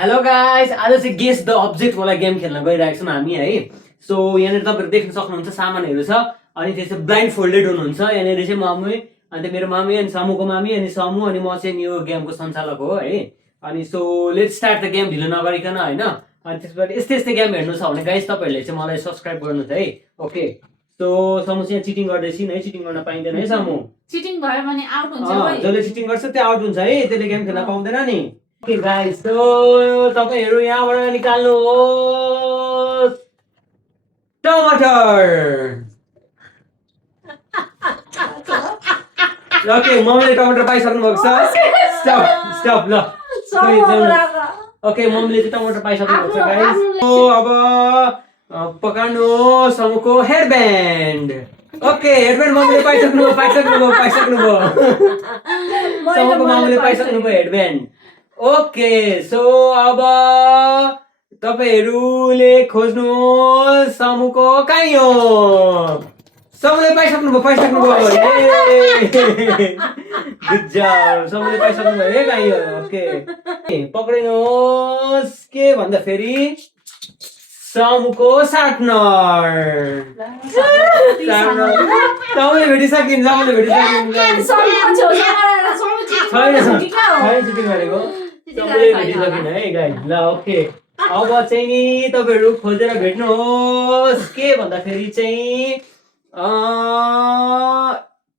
Hello guys, आज चाहिँ guess the object वाला गेम खेल्न गइरहेको छौँ हामी है। सो यहाँनिर तपाईँहरू देख्न सक्नुहुन्छ सामानहरू छ अनि त्यो चाहिँ ब्लाइन्ड फोल्डेड हुनुहुन्छ। यहाँनिर चाहिँ मम्मी अनि मेरो मामी अनि समूको मामी अनि समू अनि म चाहिँ यो गेमको सञ्चालक हो है। अनि so let's start the game ढिलो नगरिकन होइन। अनि त्यसबाट यस्तै यस्तै गेम हेर्नु छ भने गाइस तपाईँहरूले चाहिँ मलाई सब्सक्राइब गर्नुहोस् है। ओके, सो समू चाहिँ चिटिङ गर्दैछिन् है, चिटिङ गर्न पाइँदैन है समू। चिटिङ भयो भने आउट हुन्छ। जसले चिटिङ गर्छ त्यो आउट हुन्छ है, त्यसले गेम खेल्न पाउँदैन नि। ओके गाइस, सो तपाईहरु यहाँबाट निकाल्नुहोस् टमाटर। ओके, मम्मीले टमाटर पाइसक्नु भएको छ। स्टप ल। ओके, मम्मीले चाहिँ टमाटर पाइसक्नु भएको छ गाइस। सो अब पकाउनु समूको हेडब्यान्ड। ओके, हेडब्यान्ड मम्मीले पाइसक्नु भयो। समूको मम्मीले पाइसक्नु भयो हेडब्यान्ड। ओके, सो अब तपाईहरुले खोज्नुहोस् समूको काइयो। समूले पाइसक्नु भयो। गुड जब, समूले पाइसक्नु भयो है काइयो। ओके, पक्रिनुहोस् के भन्दा फेरि समूको सार्टनर। समूले भेटिसकिन्। है गाइस ल। ओके, अब चाहिँ नि तपाईहरु खोजेर भेट्नुहोस् के भन्दाखेरि चाहिँ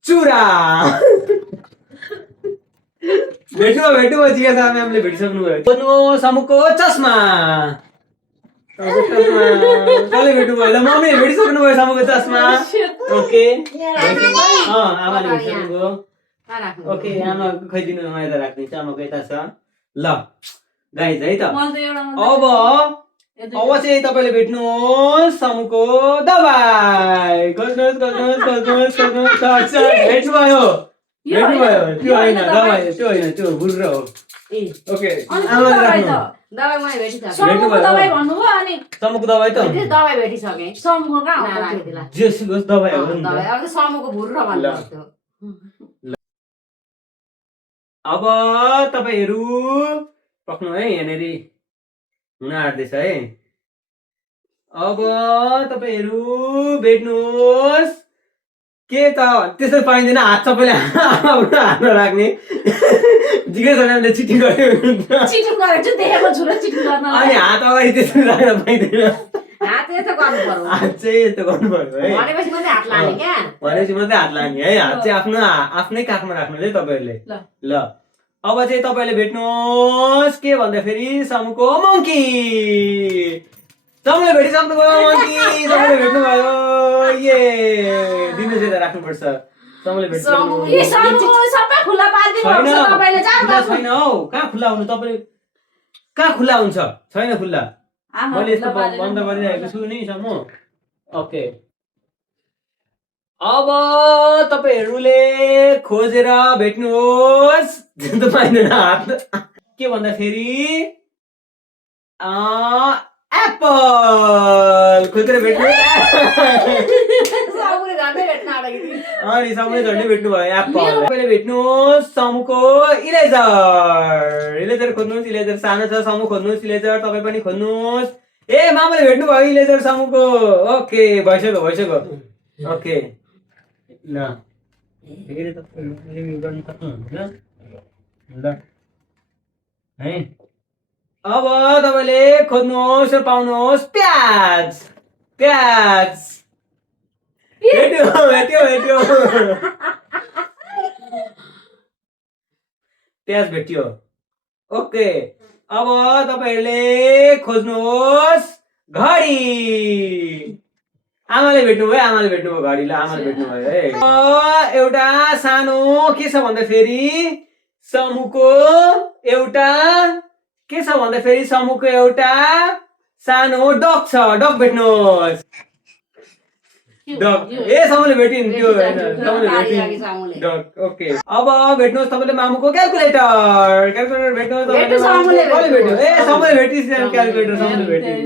चुरा। भेट्नु जिज्ञासा म्यामले भेटिसक्नु भयो। खोज्नु समूको चस्मा। कसले भेट्नु भयो? ल मम्मीले भेटिसक्नु भयो समूको चस्मा। ओके, आमाले भेटिसक्नु भयो। ओके, आमा खोइदिनु म यता राख्दिन्छु, आमाको यता छ। ल गाइज है त, अब चाहिँ तपाईँले भेट्नुहोस् समूको दबाई। खोज्नुहोस्। भेट्नुभयो। त्यो होइन दबाई, त्यो बुर्रो हो। ओके, आमाले राख्नु। समूको दबाई त दबाई भेटिसके। समूको कहाँ हो त्यतिला? जेसुकोस् दबाई हो नि त। दबाई अब समूको भुर्रो भन्नु। अब तपाईहरु पक्नु है, यहाँनिर हुन आँट्दैछ है। अब तपाईहरु भेट्नुहोस् के त त्यसै पाइँदैन। हात सबैले हात राख्ने। जिज्ञासाले चिटिङ गर्यो। चिटिङ गरेको छु, देखेको छु र चिटिङ गर्न। अनि हात अगाडि त्यसरी राख्न पाइँदैन। हात यस्तो गर्नु पर्यो। हात चाहिँ यस्तो गर्नु पर्यो है। भनेपछि मात्रै हात लाने क्या? भनेपछि मात्रै हात लाग्ने है। हात चाहिँ आफ्नै काखमा राख्नु है तपाईहरुले। ल अब चाहिँ तपाईले भेट्नुहोस् के भन्दाखेरि समूको मङ्की। समूले भेटिसक्नु भयो मङ्की। समूले भेट्नुभयो। ये दिनु चाहिँ राख्नुपर्छ। समूले भेटिसक्नु भयो। ए समू सबै खुला पार्दिनु हुन्छ तपाईले। जानु छैन हौ, कहाँ खुला हुनु? तपाईले कहाँ खुला हुन्छ? छैन खुला। मैले यस्तो बन्द गरिरहेको छु नि समू। ओके, अब तपाईहरुले खोजेर भेट्नुहोस् पाइँदैन हात के भन्दाखेरि एप्पल। खोजेर भेट्नु। अनि समूले झन्डै भेट्नु भयो एप्पल। तपाईँले भेट्नुहोस् समूको इलेजर खोज्नुहोस्। इलेजर सानो छ, समू खोज्नुहोस्। इलेजर तपाईँ पनि खोज्नुहोस्। ए मामाले भेट्नु भयो इलेजर समूको। ओके, भइसक्यो। ओके ल, फेरि तपाईहरुले गर्न सक्नुहुन्छ ल है। अब तपाईले खोज्नुहोस् र पाउनुहोस् प्याज। भेट्यो। प्याज भेट्यो। ओके, अब तपाईहरुले खोज्नुहोस् घडी। आमाले भेट्नुभयो घडी। ल आमाले भेट्नुभयो है। एउटा सानो के छ भन्दा फेरि समूको एउटा सानो डग छ। डग भेट्नुहोस्। डग। ए समूले भेटिन् त्यो हैन, समूले भेटिन् डग। ओके, अब भेट्नुहोस् तपाईले मामुको क्याल्कुलेटर भेट्नुहोस् तपाईले। समूले भेट्यो। ए समूले भेटिस् क्याल्कुलेटर। समूले भेटिन्।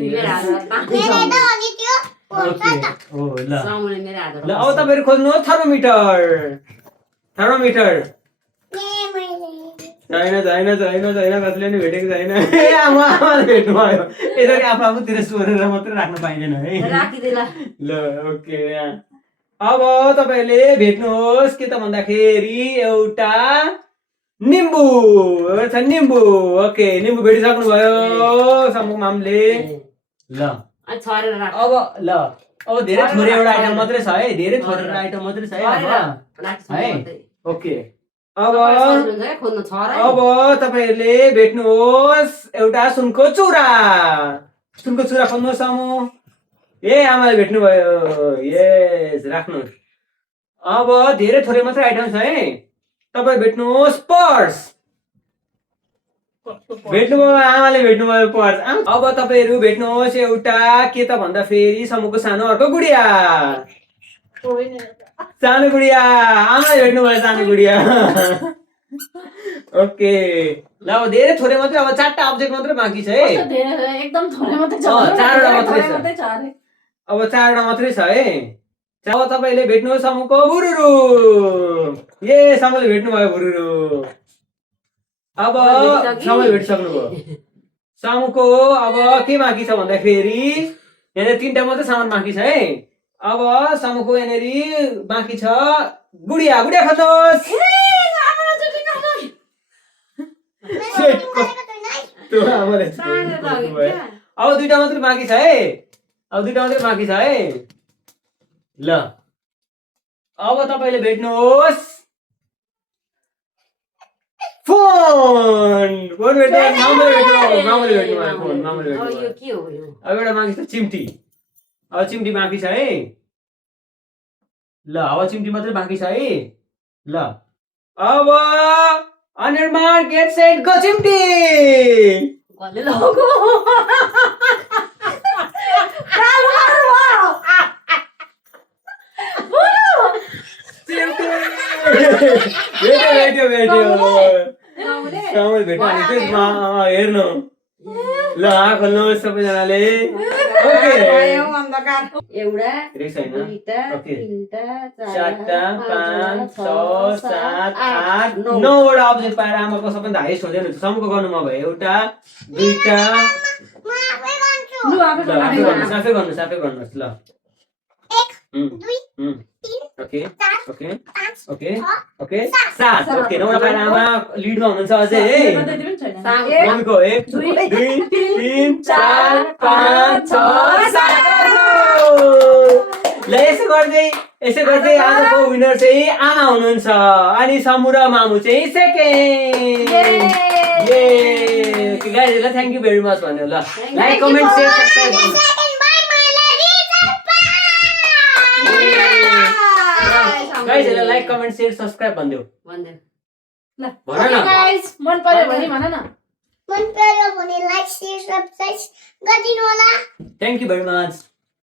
ओके, ओ ल समूले मेरो हात। ल अब तपाईहरु खोज्नुहोस् थर्मोमिटर। छैन कसैले नि भेटेको छैन ए आमाले भेट्नु भयो यसरी आफूतिर सोरेर मात्रै राख्न पाइँदैन है राखिदिला ल ओके अब तपाईँले भेट्नुहोस् के त भन्दाखेरि एउटा निम्बु एउटा छ निम्बु ओके निम्बु भेटिसक्नु भयो सम्मुख मामले ल छरेर राख अब ल अब धेरै थोरै एउटा आइटम मात्रै छ है धेरै थोरै एउटा आइटम मात्रै छ है अब है ओके अब खोज्नु छ र अब तपाईँहरूले भेट्नुहोस् एउटा सुनको चुरा खोज्नुहोस् सामु ए आमाले भेट्नुभयो यस राख्नुहोस् अब धेरै थोरै मात्रै आइटम छ है तपाईँ भेट्नुहोस् पर्स भेट्नुभयो आमाले भेट्नुभयो पर्स अब तपाईँहरू भेट्नुहोस् एउटा के त भन्दा फेरि समूहको सानो अर्को गुडिया सानो गुडिया आमाले भेट्नुभयो सानो गुडिया ओके ल अब धेरै थोरै मात्रै अब 4टा अब्जेक्ट मात्रै बाँकी छ है एकदम थोरै मात्रै छ 4वटा मात्रै छ अब 4वटा मात्रै छ है अब तपाईँले भेट्नुहोस् समूहको बुरुरु ए समूहले भेट्नुभयो बुरुरु अब समय भेटिसक्नुभयो सामुको अब के बाँकी छ भन्दाखेरि यहाँनिर 3टा मात्रै सामान बाँकी छ है अब सामुको यहाँनिर बाँकी छ गुडिया खोज्नुहोस् अब 2टा मात्रै बाँकी छ है ल अब तपाईँले भेट्नुहोस् फोन भेट्नुभयो मामुले भेट्नुभयो यो के हो यो अब एउटा बाँकी छ चिम्टी अब चिम्टी बाँकी छ है ल अब चिम्टी मात्रै बाँकी छ है ल अब अनिर्माण गेट सेट गो चिम्टी कसले लगो हेर्नु ल खोल्नुहोस् सबैजनाले एउटा छैन 2टा 3टा 4टा 5 6 7 8 9वटा अब्जेक्ट पाएर आमाको सबैभन्दा हाइस्ट हुँदैन हुन्छ समूहको गर्नुमा भयो एउटा 2टा आफै गर्नुहोस् ल ओके 7 ओके 9वटा पाएर आमा लिडमा हुनुहुन्छ अझै है मम्मीको 1 2 3 4 5 6 7 ल यसो गर्दै आजको विनर चाहिँ आमा हुनुहुन्छ अनि समू र मामु चाहिँ सेकेन्ड ये गाइजहरुलाई थ्यांक यू भेरी मच भन्नु ल लाइक कमेन्ट शेयर सब्स्क्राइब गाइजहरुलाई लाइक कमेन्ट शेयर सब्स्क्राइब भन्दियो ल भन न गाइस मन पर्यो भने भन न मन पर्यो भने लाइक शेयर सब्स्क्राइब गरिदिनु होला थ्यांक यू भेरी मच